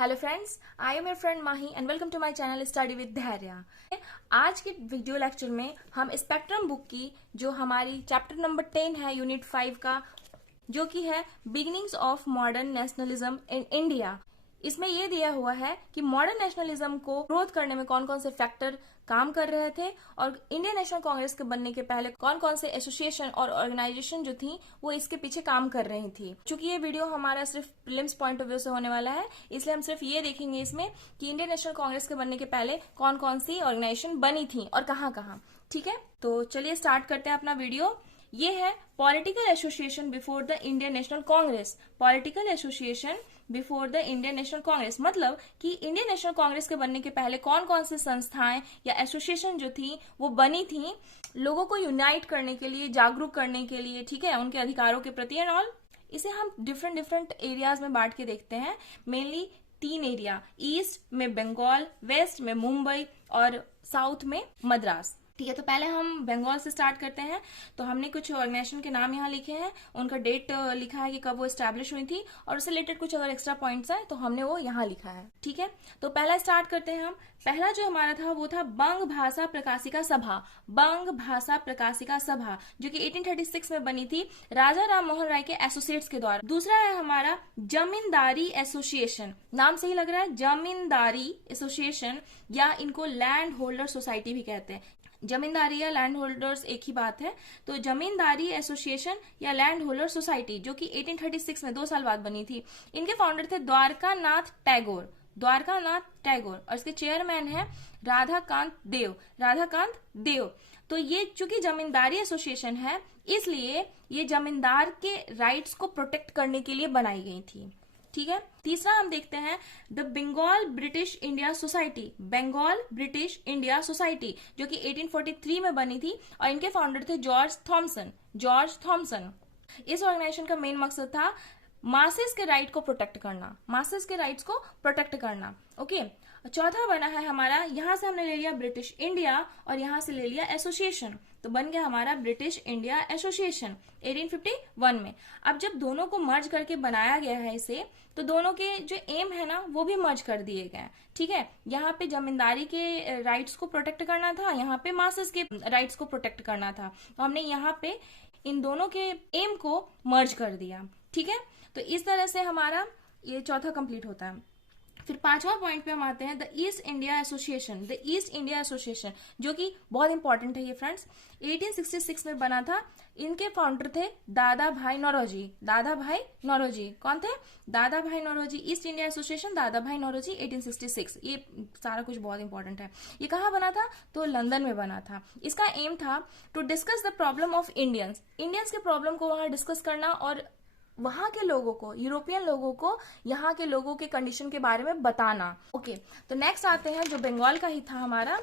Hello friends, I am your friend Mahi and welcome to my channel study with Dhairya. आज के video lecture में हम spectrum book की जो हमारी चैप्टर नंबर 10 है यूनिट 5 का, जो कि है beginnings of modern nationalism in India. इसमें यह दिया हुआ है कि मॉडर्न नेशनलिज्म को ग्रोथ करने में कौन कौन से फैक्टर काम कर रहे थे और इंडियन नेशनल कांग्रेस के बनने के पहले कौन कौन से एसोसिएशन और ऑर्गेनाइजेशन जो थी वो इसके पीछे काम कर रही थी। चूंकि ये वीडियो हमारा सिर्फ प्रीलिम्स पॉइंट ऑफ व्यू से होने वाला है, इसलिए हम सिर्फ ये देखेंगे इसमें कि इंडियन नेशनल कांग्रेस के बनने के पहले कौन कौन सी ऑर्गेनाइजेशन बनी थी और कहाँ कहाँ। ठीक है, तो चलिए स्टार्ट करते हैं अपना वीडियो। ये है political association before the Indian national Congress. Political association before the Indian national Congress मतलब कि इंडियन नेशनल कांग्रेस के बनने के पहले कौन कौन से संस्थाएं या एसोसिएशन जो थी वो बनी थी लोगों को यूनाइट करने के लिए, जागरूक करने के लिए, ठीक है, उनके अधिकारों के प्रति एंड ऑल। इसे हम डिफरेंट एरियाज में बांट के देखते हैं। मेनली 3 एरिया, ईस्ट में बंगाल, वेस्ट में मुंबई और साउथ में मद्रास। ठीक है, तो पहले हम बंगाल से स्टार्ट करते हैं। तो हमने कुछ ऑर्गेनाइजेशन के नाम यहाँ लिखे हैं, उनका डेट लिखा है कि कब वो एस्टैब्लिश हुई थी और उससे रिलेटेड कुछ अगर एक्स्ट्रा पॉइंट्स हैं तो हमने वो यहाँ लिखा है। ठीक है, तो पहला स्टार्ट करते हैं हम। पहला जो हमारा था वो था बंग भाषा प्रकाशिका सभा। बंग भाषा प्रकाशिका सभा जो कि 1836 में बनी थी राजा राम मोहन राय के एसोसिएट्स के द्वारा। दूसरा है हमारा जमींदारी एसोसिएशन। नाम सही लग रहा है, जमींदारी एसोसिएशन, या इनको लैंड होल्डर सोसाइटी भी कहते हैं। जमींदारी या लैंड होल्डर्स एक ही बात है। तो जमींदारी एसोसिएशन या लैंड होल्डर सोसाइटी जो कि 1836 में 2 साल बाद बनी थी। इनके फाउंडर थे द्वारका नाथ टैगोर। द्वारका नाथ टैगोर और इसके चेयरमैन है राधाकांत देव। राधाकांत देव। तो ये चूंकि जमींदारी एसोसिएशन है इसलिए ये जमींदार के राइट्स को प्रोटेक्ट करने के लिए बनाई गई थी। ठीक है, तीसरा हम देखते हैं the Bengal British India society. Bengal British India society जो कि 1843 में बनी थी और इनके फाउंडर थे जॉर्ज थॉमसन। George Thomson. इस ऑर्गेनाइजेशन का मेन मकसद था मासेस के राइट को प्रोटेक्ट करना, मासेस के राइट्स को प्रोटेक्ट करना। ओके, चौथा बना है हमारा, यहां से हमने ले लिया ब्रिटिश इंडिया और यहां से ले लिया एसोसिएशन, तो बन गया हमारा ब्रिटिश इंडिया एसोसिएशन 1851 में। अब जब दोनों को मर्ज करके बनाया गया है इसे, तो दोनों के जो एम है ना वो भी मर्ज कर दिए गए। ठीक है, यहाँ पे जमींदारी के राइट्स को प्रोटेक्ट करना था, यहाँ पे मासेस के राइट्स को प्रोटेक्ट करना था, तो हमने यहाँ पे इन दोनों के एम को मर्ज कर दिया। ठीक है, तो इस तरह से हमारा ये चौथा कंप्लीट होता है। फिर 5वां पॉइंट पे हम आते हैं the east India association. The east India association जो कि बहुत इंपॉर्टेंट है ये फ्रेंड्स, 1866 में बना था। इनके फाउंडर थे दादा भाई नौरोजी। दादा भाई नौरोजी कौन थे? दादा भाई नौरोजी। ईस्ट इंडिया एसोसिएशन दादा भाई नौरोजी 1866। ये सारा कुछ बहुत इंपॉर्टेंट है। ये कहाँ बना था? तो लंदन में बना था। इसका एम था to discuss the problem of Indians. Indians के प्रॉब्लम को वहां डिस्कस करना और वहां के लोगों को, यूरोपियन लोगों को यहाँ के लोगों के कंडीशन के बारे में बताना। ओके, तो नेक्स्ट आते हैं जो बंगाल का ही था हमारा,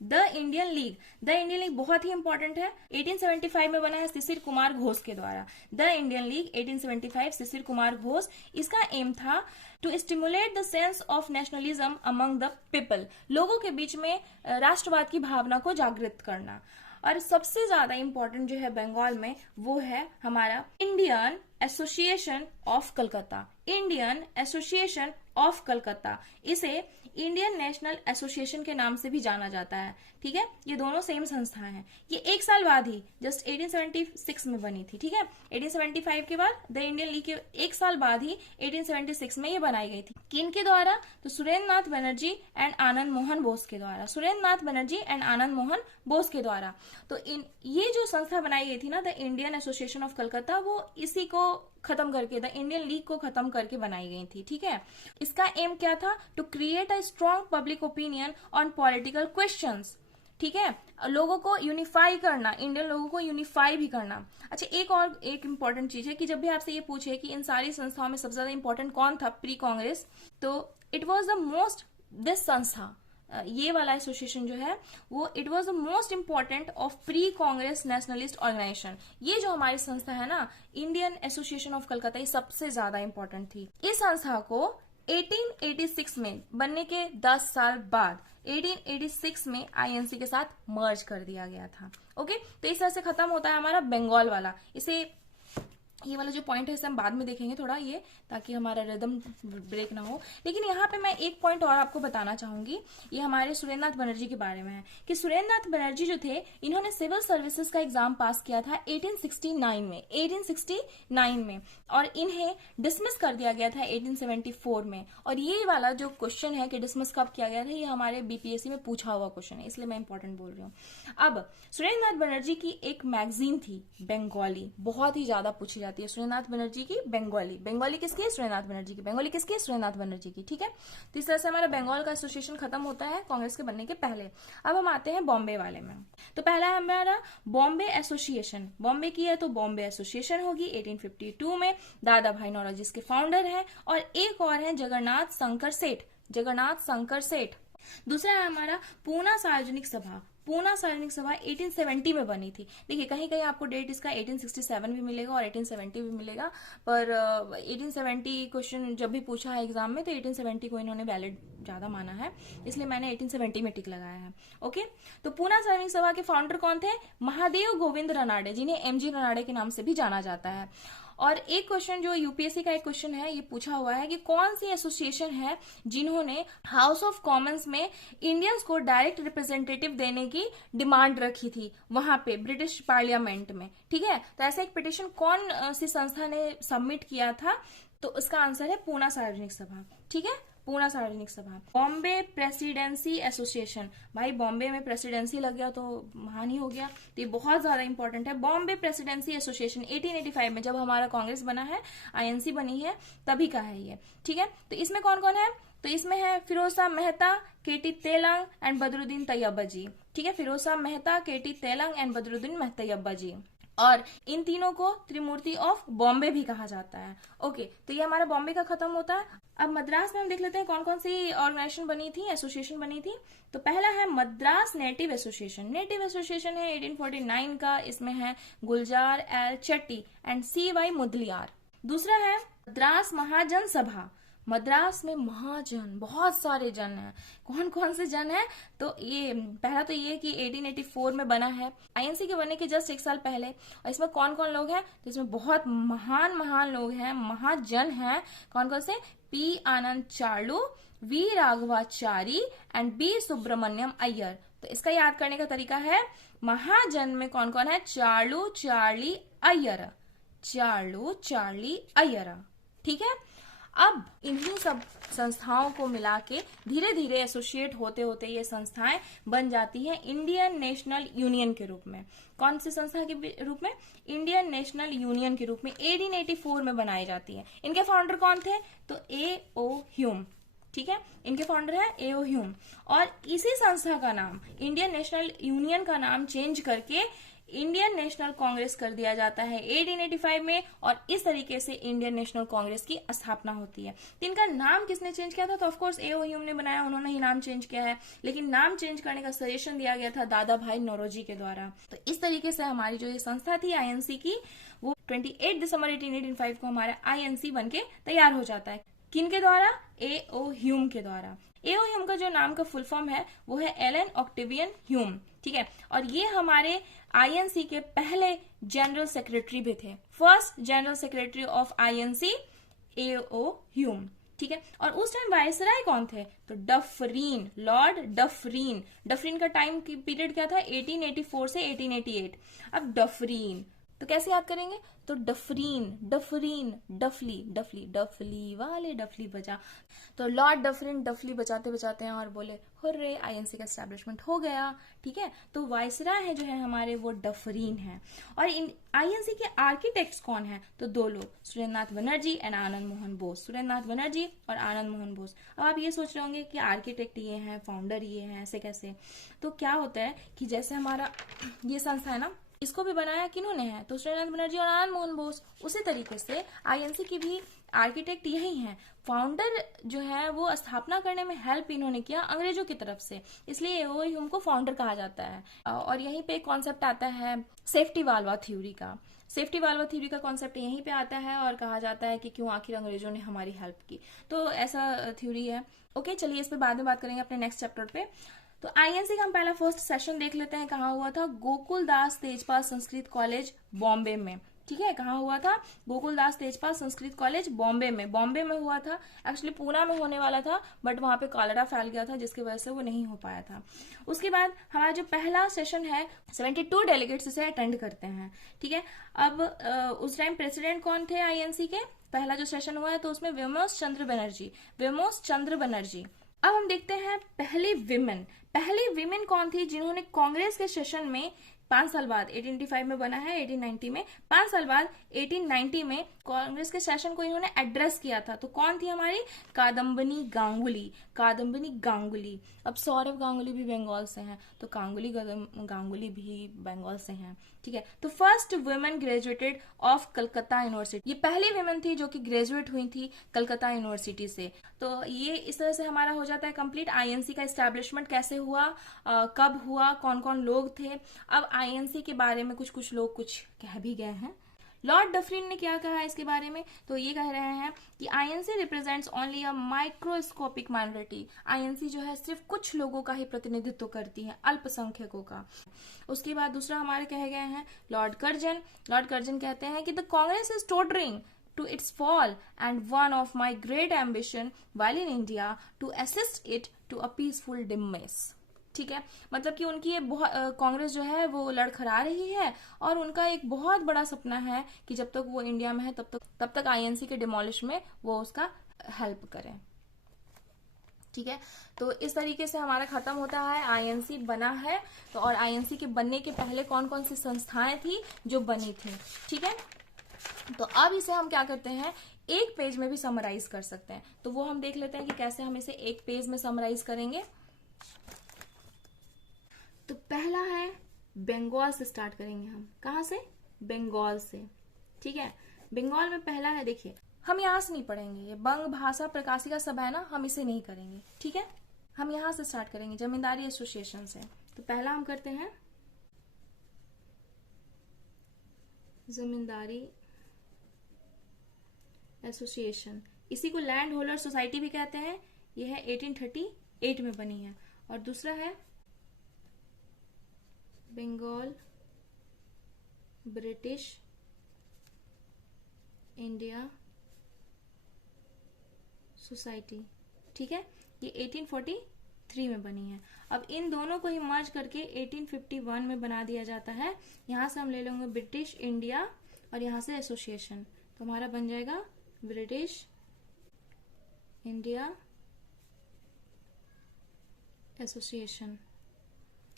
the Indian league. The Indian league बहुत ही इंपॉर्टेंट है, 1875 में बना है शिशिर कुमार घोष के द्वारा। The Indian league 1875, Shishir Kumar Ghosh. इसका एम था to stimulate the sense of nationalism among the people. लोगों के बीच में राष्ट्रवाद की भावना को जागृत करना। और सबसे ज्यादा इंपॉर्टेंट जो है बंगाल में वो है हमारा Indian association of Calcutta. Indian association of Calcutta, इसे इंडियन नेशनल एसोसिएशन के नाम से भी जाना जाता है। ठीक है, ये दोनों सेम संस्थाएं हैं। ये 1 साल बाद ही जस्ट 1876 में बनी थी। ठीक है, 1875 के बाद द इंडियन लीग के 1 साल बाद ही 1876 में ये बनाई गई थी। किनके द्वारा? तो सुरेंद्र नाथ बनर्जी एंड आनंद मोहन बोस के द्वारा। सुरेंद्र नाथ बनर्जी एंड आनंद मोहन बोस के द्वारा। तो ये जो संस्था बनाई गई थी ना, the Indian association of Calcutta, वो इसी को खत्म करके, द इंडियन लीग को खत्म करके बनाई गई थी। ठीक है, इसका एम क्या था? To create a strong public opinion on political questions. ठीक है, लोगों को यूनिफाई करना, इंडियन लोगों को यूनिफाई भी करना। अच्छा, एक इंपॉर्टेंट चीज है कि जब भी आपसे ये पूछे कि इन सारी संस्थाओं में सबसे ज्यादा इंपॉर्टेंट कौन था प्री कांग्रेस, तो it was the most, this संस्था, ये वाला एसोसिएशन जो है वो it was the most important of pre Congress nationalist organisation. ये जो हमारी संस्था है ना, इंडियन एसोसिएशन ऑफ कलकत्ता, ये सबसे ज्यादा इंपॉर्टेंट थी। इस संस्था को 1886 में बनने के 10 साल बाद 1886 में आईएनसी के साथ मर्ज कर दिया गया था। ओके, तो इस तरह से खत्म होता है हमारा बंगाल वाला। इसे ये वाला जो पॉइंट है इसे हम बाद में देखेंगे थोड़ा, ये ताकि हमारा रिदम ब्रेक ना हो। लेकिन यहाँ पे मैं एक पॉइंट और आपको बताना चाहूंगी, ये हमारे सुरेंद्रनाथ बनर्जी के बारे में है कि सुरेंद्रनाथ बनर्जी जो थे, इन्होंने सिविल सर्विसेज का एग्जाम पास किया था 1869 में, और इन्हें डिसमिस कर दिया गया था 1874 में। और ये वाला जो क्वेश्चन है कि डिसमिस कब किया गया था, ये हमारे बीपीएससी में पूछा हुआ क्वेश्चन है, इसलिए मैं इंपॉर्टेंट बोल रही हूँ। अब सुरेंद्रनाथ बनर्जी की एक मैगजीन थी बंगाली, बहुत ही ज्यादा पूछी जाती है, सुरेंद्रनाथ बनर्जी की बंगाली किसकी है? सुरेंद्रनाथ बनर्जी की। बंगाली किसकी है? सुरेंद्रनाथ बनर्जी की। ठीक है, तो इस तरह से हमारा बंगाल का एसोसिएशन खत्म होता है कांग्रेस के बनने के पहले। अब हम आते हैं बॉम्बे वाले में। तो पहला है हमारा बॉम्बे एसोसिएशन, बॉम्बे की है तो बॉम्बे एसोसिएशन होगी 1852 में, दादा भाई नौरोजी इसके फाउंडर है। और एक और है जगन्नाथ शंकर सेठ। दूसरा है हमारा पूना सार्वजनिक सभा। पूना सार्वजनिक सभा 1870 में बनी थी। देखिए कहीं कहीं आपको डेट इसका 1867 भी मिलेगा और 1870 भी मिलेगा, पर 1870 क्वेश्चन जब भी पूछा है एग्जाम में तो 1870 को इन्होंने वैलिड ज्यादा माना है, इसलिए मैंने 1870 में टिक लगाया है। ओके, तो पूना सार्वजनिक सभा के फाउंडर कौन थे? महादेव गोविंद रनाडे, जिन्हें एमजी रनाडे के नाम से भी जाना जाता है। और एक क्वेश्चन जो यूपीएससी का एक क्वेश्चन है, ये पूछा हुआ है कि कौन सी एसोसिएशन है जिन्होंने हाउस ऑफ कॉमन्स में इंडियंस को डायरेक्ट रिप्रेजेंटेटिव देने की डिमांड रखी थी वहां पे ब्रिटिश पार्लियामेंट में। ठीक है, तो ऐसा एक पिटिशन कौन सी संस्था ने सबमिट किया था? तो इसका आंसर है पूना सार्वजनिक सभा। ठीक है, पूना सार्वजनिक सभा। बॉम्बे प्रेसिडेंसी एसोसिएशन, भाई बॉम्बे में प्रेसिडेंसी लग गया तो महान ही हो गया, तो ये बहुत ज्यादा इंपॉर्टेंट है। बॉम्बे प्रेसिडेंसी एसोसिएशन 1885 में जब हमारा कांग्रेस बना है, आईएनसी बनी है, तभी का है ये। ठीक है, तो इसमें कौन कौन है? तो इसमें है फिरोज शाह मेहता, केटी तेलंग एंड बदरुद्दीन तैयबा जी। ठीक है, फिरोज शाह मेहता, केटी तेलंग एंड बदरुद्दीन तैयबा जी, और इन तीनों को त्रिमूर्ति ऑफ बॉम्बे भी कहा जाता है। ओके, तो ये हमारा बॉम्बे का खत्म होता है। अब मद्रास में हम देख लेते हैं कौन कौन सी ऑर्गेनाइजेशन बनी थी, एसोसिएशन बनी थी। तो पहला है Madras native association. Native association है 1849 का, इसमें है Gulzar L Chetty and CY Mudaliar. दूसरा है मद्रास महाजन सभा। मद्रास में महाजन, बहुत सारे जन हैं। कौन कौन से जन हैं? तो ये पहला तो ये कि 1884 में बना है, आईएनसी के बनने के जस्ट एक साल पहले। और इसमें कौन कौन लोग हैं? तो इसमें बहुत महान लोग हैं, महाजन हैं। कौन कौन से? P Anand Charlu, V Raghavachari and B Subramaniam Iyer. तो इसका याद करने का तरीका है, महाजन में कौन कौन है? चार्लू चार्ली अय्यर। ठीक है, अब इन्हीं सब संस्थाओं को मिला के धीरे धीरे एसोसिएट होते होते ये संस्थाएं बन जाती हैं इंडियन नेशनल यूनियन के रूप में। कौन सी संस्था के रूप में? इंडियन नेशनल यूनियन के रूप में 1884 में बनाई जाती है। इनके फाउंडर कौन थे? तो A.O. ह्यूम। ठीक है, इनके फाउंडर है A.O. ह्यूम। और इसी संस्था का नाम, इंडियन नेशनल यूनियन का नाम चेंज करके इंडियन नेशनल कांग्रेस कर दिया जाता है 1885 में, और इस तरीके से इंडियन नेशनल कांग्रेस की स्थापना होती है। तो इनका नाम किसने चेंज किया था? तो ऑफकोर्स A.O. ह्यूम ने बनाया, उन्होंने ही नाम चेंज किया है, लेकिन नाम चेंज करने का सजेशन दिया गया था दादा भाई नौरोजी के द्वारा। तो इस तरीके से हमारी जो ये संस्था थी आईएनसी की, वो 28 दिसंबर 1885 को हमारा आईएनसी बनके तैयार हो जाता है। किनके द्वारा? A.O. ह्यूम के द्वारा। A.O. ह्यूम का जो नाम का फुल फॉर्म है वो है एलन ऑक्टेवियन ह्यूम। ठीक है, और ये हमारे आईएनसी के पहले जनरल सेक्रेटरी भी थे, first general secretary of INC A.O. Hume. ठीक है, और उस टाइम वायसराय कौन थे? तो डफरीन, लॉर्ड डफरीन। डफरीन का टाइम पीरियड क्या था? 1884 से 1888। अब डफरीन तो कैसे याद करेंगे? तो डफरीन डफली वाले डफली बजा, तो लॉर्ड डफरीन डफली बजाते बजाते हैं और बोले हुर्रे, आईएनसी का एस्टैब्लिशमेंट हो गया। ठीक है, तो वायसराय है जो है हमारे, वो डफरीन है। और इन आईएनसी के आर्किटेक्ट्स कौन है? तो दो लोग, सुरेंद्रनाथ बनर्जी एंड आनंद मोहन बोस। सुरेंद्रनाथ बनर्जी और आनंद मोहन बोस। अब आप ये सोच रहे होंगे कि आर्किटेक्ट ये हैं, फाउंडर ये हैं, ऐसे कैसे? तो क्या होता है कि जैसे हमारा ये संस्था है ना, इसको भी बनाया किन्होंने है? तो सुरेंद्रनाथ बनर्जी और आनंद मोहन बोस। उसी तरीके से आईएनसी की भी आर्किटेक्ट यही हैं। फाउंडर जो है वो स्थापना करने में हेल्प इन्होंने किया अंग्रेजों की तरफ से, इसलिए वो ही उनको फाउंडर कहा जाता है। और यहीं पे एक कॉन्सेप्ट आता है सेफ्टी वाल्वा थ्योरी का। सेफ्टी वाल्वा थ्योरी का कॉन्सेप्ट यहीं पे आता है और कहा जाता है कि क्यों आखिर अंग्रेजों ने हमारी हेल्प की। तो ऐसा थ्योरी है। ओके, चलिए इस पे बाद में बात करेंगे अपने नेक्स्ट चैप्टर पे। तो आईएनसी का हम पहला फर्स्ट सेशन देख लेते हैं, कहाँ हुआ था? गोकुल दास तेजपाल संस्कृत कॉलेज बॉम्बे में। ठीक है, कहाँ हुआ था? गोकुलदास तेजपाल संस्कृत कॉलेज बॉम्बे में हुआ था। एक्चुअली पूना में होने वाला था, बट वहां पे कॉलेरा फैल गया था, जिसकी वजह से वो नहीं हो पाया था। उसके बाद हमारा जो पहला सेशन है, 72 डेलीगेट्स इसे अटेंड करते हैं। ठीक है, अब उस टाइम प्रेसिडेंट कौन थे आईएनसी के? पहला जो सेशन हुआ है तो उसमें विमोश चंद्र बनर्जी। अब हम देखते हैं पहली विमेन कौन थी जिन्होंने कांग्रेस के सेशन में 5 साल बाद, 1885 में बना है, 1890 में, 5 साल बाद 1890 में कांग्रेस के सेशन को इन्होंने एड्रेस किया था। तो कौन थी हमारी? कादम्बिनी गांगुली। अब सौरव गांगुली भी बंगाल से हैं, तो गांगुली भी बंगाल से हैं। ठीक है, तो first women graduated of Calcutta university, ये पहली वुमेन थी जो कि ग्रेजुएट हुई थी कलकत्ता यूनिवर्सिटी से। तो ये इस तरह से हमारा हो जाता है कंप्लीट। आईएनसी का एस्टेब्लिशमेंट कैसे हुआ, कब हुआ, कौन कौन लोग थे। अब आईएनसी के बारे में कुछ लोग कुछ कह भी गए हैं। लॉर्ड डफरिन ने क्या कहा इसके बारे में? तो ये कह रहे हैं कि INC represents only a microscopic minority. INC जो है सिर्फ कुछ लोगों का ही प्रतिनिधित्व करती है, अल्पसंख्यकों का। उसके बाद दूसरा हमारे कहे गए हैं लॉर्ड कर्जन कहते हैं कि the Congress is tottering to its fall and one of my great ambition while in India to assist it to a peaceful demise। ठीक है, मतलब कि उनकी ये कांग्रेस जो है वो लड़खड़ा रही है, और उनका एक बहुत बड़ा सपना है कि जब तक वो इंडिया में है तब तक आईएनसी के डिमोलिश में वो उसका हेल्प करें। ठीक है, तो इस तरीके से हमारा खत्म होता है। आईएनसी बना है, तो और आईएनसी के बनने के पहले कौन कौन सी संस्थाएं थी जो बनी थी। ठीक है, तो अब इसे हम क्या करते हैं, एक पेज में भी समराइज कर सकते हैं। तो वो हम देख लेते हैं कि कैसे हम इसे एक पेज में समराइज करेंगे। तो पहला है बंगाल से स्टार्ट करेंगे हम। कहां से? बंगाल से। ठीक है, बंगाल में पहला है, देखिए हम यहां से नहीं पढ़ेंगे, ये बंग भाषा प्रकाशिका सभा है ना, हम इसे नहीं करेंगे। ठीक है, हम यहां से स्टार्ट करेंगे जमींदारी एसोसिएशन से। तो पहला हम करते हैं जमींदारी एसोसिएशन, इसी को लैंड होल्डर सोसाइटी भी कहते हैं। यह है 1838 में बनी है। और दूसरा है बंगाल ब्रिटिश इंडिया सोसाइटी। ठीक है, ये 1843 में बनी है। अब इन दोनों को ही मर्ज करके 1851 में बना दिया जाता है। यहां से हम ले लेंगे ब्रिटिश इंडिया और यहां से एसोसिएशन, तो हमारा बन जाएगा ब्रिटिश इंडिया एसोसिएशन।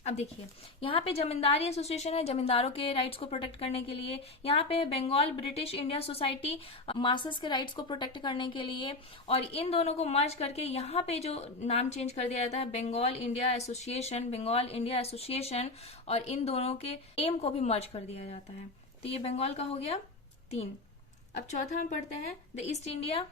अब देखिए यहाँ पे जमींदारी एसोसिएशन है, जमींदारों के राइट्स को प्रोटेक्ट करने के लिए। यहाँ पे Bengal British India society, masses के राइट्स को प्रोटेक्ट करने के लिए। और इन दोनों को मर्ज करके यहाँ पे जो नाम चेंज कर दिया जाता है बंगाल इंडिया एसोसिएशन, और इन दोनों के एम को भी मर्ज कर दिया जाता है। तो ये बंगाल का हो गया 3। अब चौथा हम पढ़ते हैं द ईस्ट इंडिया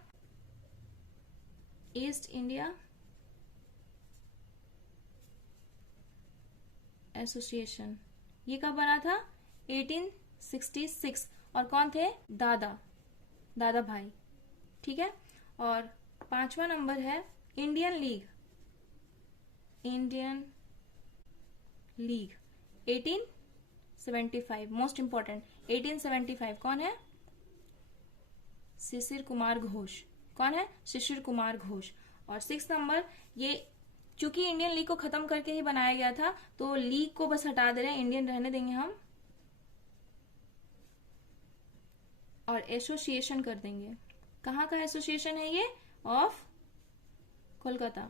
एसोसिएशन। ये कब बना था? 1866। और कौन थे? दादा भाई। ठीक है, और 5वां नंबर है इंडियन लीग 1875। मोस्ट इंपॉर्टेंट 1875 कौन है? शिशिर कुमार घोष। और 6 नंबर, ये चूंकि इंडियन लीग को खत्म करके ही बनाया गया था, तो लीग को बस हटा दे रहे हैं, इंडियन रहने देंगे हम, और एसोसिएशन कर देंगे। कहाँ का एसोसिएशन है ये? ऑफ कोलकाता।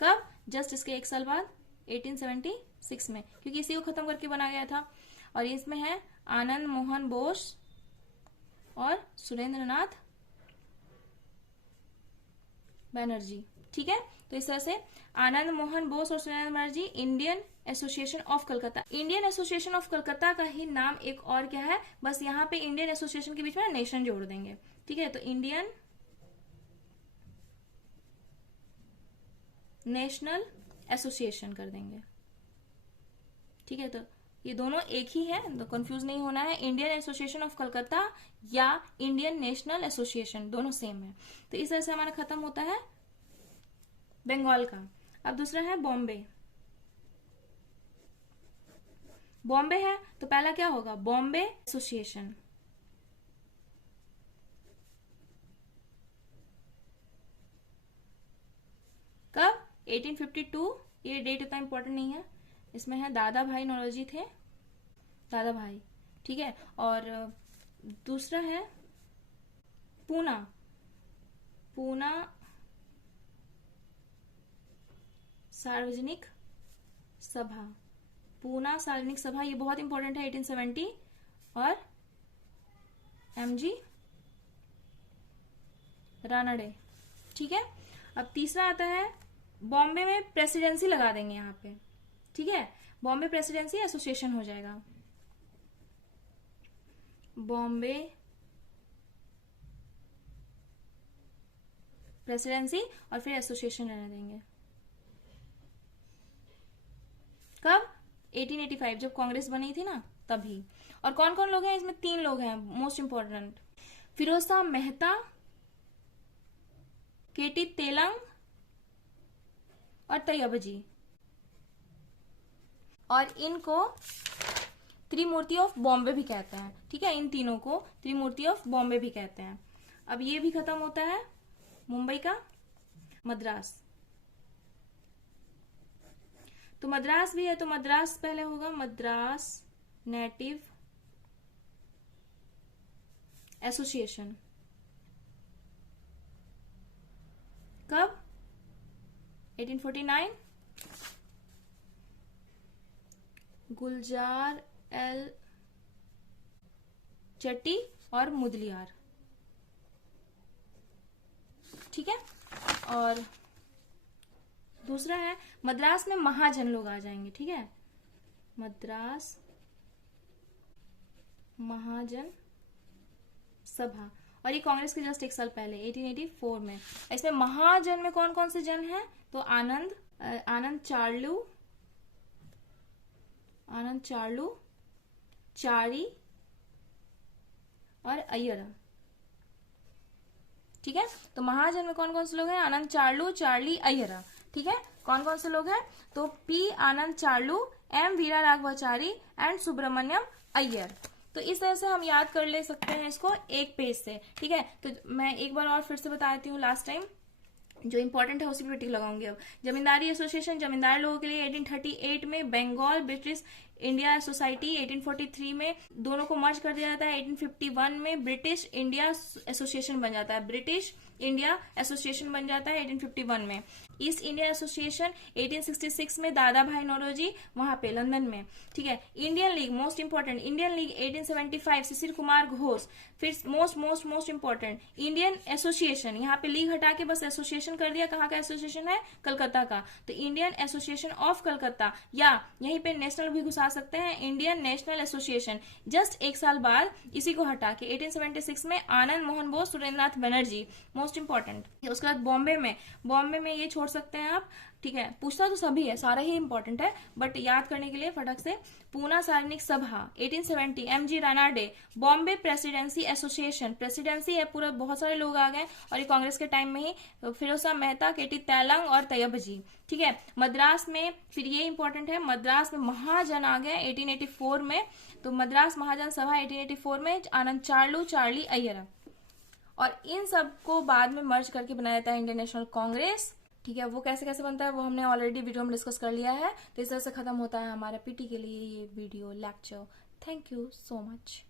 कब? जस्ट इसके 1 साल बाद 1876 में, क्योंकि इसी को खत्म करके बनाया गया था। और इसमें है आनंद मोहन बोस और सुरेंद्रनाथ बनर्जी। ठीक है, तो इस तरह से आनंद मोहन बोस और Surendra Banerjee, Indian association of Calcutta. Indian association of Calcutta का ही नाम एक और क्या है, बस यहाँ पे इंडियन एसोसिएशन के बीच में नेशन जोड़ देंगे। ठीक है, तो इंडियन नेशनल एसोसिएशन कर देंगे। ठीक है, तो ये दोनों एक ही है, तो कंफ्यूज नहीं होना है। इंडियन एसोसिएशन ऑफ कलकत्ता या इंडियन नेशनल एसोसिएशन दोनों सेम है। तो इस तरह से हमारा खत्म होता है बंगाल का। अब दूसरा है बॉम्बे। बॉम्बे है तो पहला क्या होगा, बॉम्बे एसोसिएशन। कब, 1852। ये डेट इतना इंपॉर्टेंट नहीं है, इसमें है दादा भाई नौरोजी थे, दादा भाई, ठीक है। और दूसरा है पूना, पूना सार्वजनिक सभा, पूना सार्वजनिक सभा, ये बहुत इंपॉर्टेंट है, 1870। और एमजी रानडे, ठीक है। अब तीसरा आता है, बॉम्बे में प्रेसिडेंसी लगा देंगे यहाँ पे, ठीक है, बॉम्बे प्रेसिडेंसी एसोसिएशन हो जाएगा, बॉम्बे प्रेसिडेंसी, और फिर एसोसिएशन रहने देंगे। कब, 1885, जब कांग्रेस बनी थी ना तभी। और कौन कौन लोग हैं इसमें, 3 लोग हैं मोस्ट इंपॉर्टेंट, फिरोज शाह मेहता, केटी तेलंग और तैयबजी। और इनको त्रिमूर्ति ऑफ बॉम्बे भी कहते हैं, ठीक है, इन तीनों को त्रिमूर्ति ऑफ बॉम्बे भी कहते हैं। अब ये भी खत्म होता है, मुंबई का मद्रास, तो मद्रास भी है, तो मद्रास पहले होगा, मद्रास नेटिव एसोसिएशन। कब, 1849, गुलजार एल चट्टी और मुदलियार, ठीक है। और दूसरा है, मद्रास में महाजन लोग आ जाएंगे, ठीक है, मद्रास महाजन सभा, और ये कांग्रेस के जस्ट 1 साल पहले 1884 में। इसमें महाजन में कौन कौन से जन हैं, तो आनंद चार्लू, चारी और अय्यर, ठीक है। तो महाजन में कौन कौन से लोग हैं, आनंद चार्लू, चार्ली, अय्यर, ठीक है। कौन कौन से लोग हैं, तो P Anand Charlu, M Veera Raghavachari and Subramaniam Iyer. तो इस तरह से हम याद कर ले सकते हैं इसको एक पेज से, ठीक है। तो मैं एक बार और फिर से बता देती हूँ, लास्ट टाइम जो इंपॉर्टेंट है उसी पे टिक लगाऊंगी। अब जमींदारी एसोसिएशन, जमींदार लोगों के लिए 1838 में, बंगाल ब्रिटिश इंडिया सोसाइटी 1843 में, दोनों को मर्ज कर दिया जाता है। 1851 में ब्रिटिश इंडिया एसोसिएशन बन जाता है, ब्रिटिश इंडिया एसोसिएशन बन जाता है 1851 में। ईस्ट इंडिया एसोसिएशन 1866 में, दादा भाई नौरोजी वहां पे लंदन में, ठीक है। Indian league, most important, Indian league 1875, Shishir Kumar Ghosh. फिर मोस्ट इंपॉर्टेंट, इंडियन एसोसिएशन, यहाँ पे लीग हटा के बस एसोसिएशन कर दिया। कहाँ का एसोसिएशन है, कलकत्ता का, तो इंडियन एसोसिएशन ऑफ कलकत्ता, या यहीं पे नेशनल भी घुसा सकते हैं, इंडियन नेशनल एसोसिएशन। जस्ट 1 साल बाद इसी को हटा के 1876 में आनंद मोहन बोस, सुरेंद्रनाथ बनर्जी, मोस्ट इंपॉर्टेंट। उसके बाद बॉम्बे में ये छोड़ सकते हैं आप, ठीक है। पूछता तो सभी है, सारा ही इंपॉर्टेंट है, बट याद करने के लिए फटक से, पूना सार्वजनिक सभा 1870, MG Ranade, Bombay presidency association, presidency है पूरा, बहुत सारे लोग आ गए, और ये कांग्रेस के टाइम में ही, फिरोज शाह मेहता, केटी तेलंग और तैयबजी, ठीक है। मद्रास में फिर ये इंपॉर्टेंट है, मद्रास में महाजन आ गए 1884 में, तो मद्रास महाजन सभा 1884 में, आनंद चार्लू, चार्ली, अय्यर, और इन सब को बाद में मर्ज करके बनाया जाता है इंडियन नेशनल कांग्रेस, ठीक है। वो कैसे कैसे बनता है वो हमने ऑलरेडी वीडियो में डिस्कस कर लिया है। तो इस तरह से खत्म होता है हमारा पीटी के लिए ये video lecture. Thank you so much.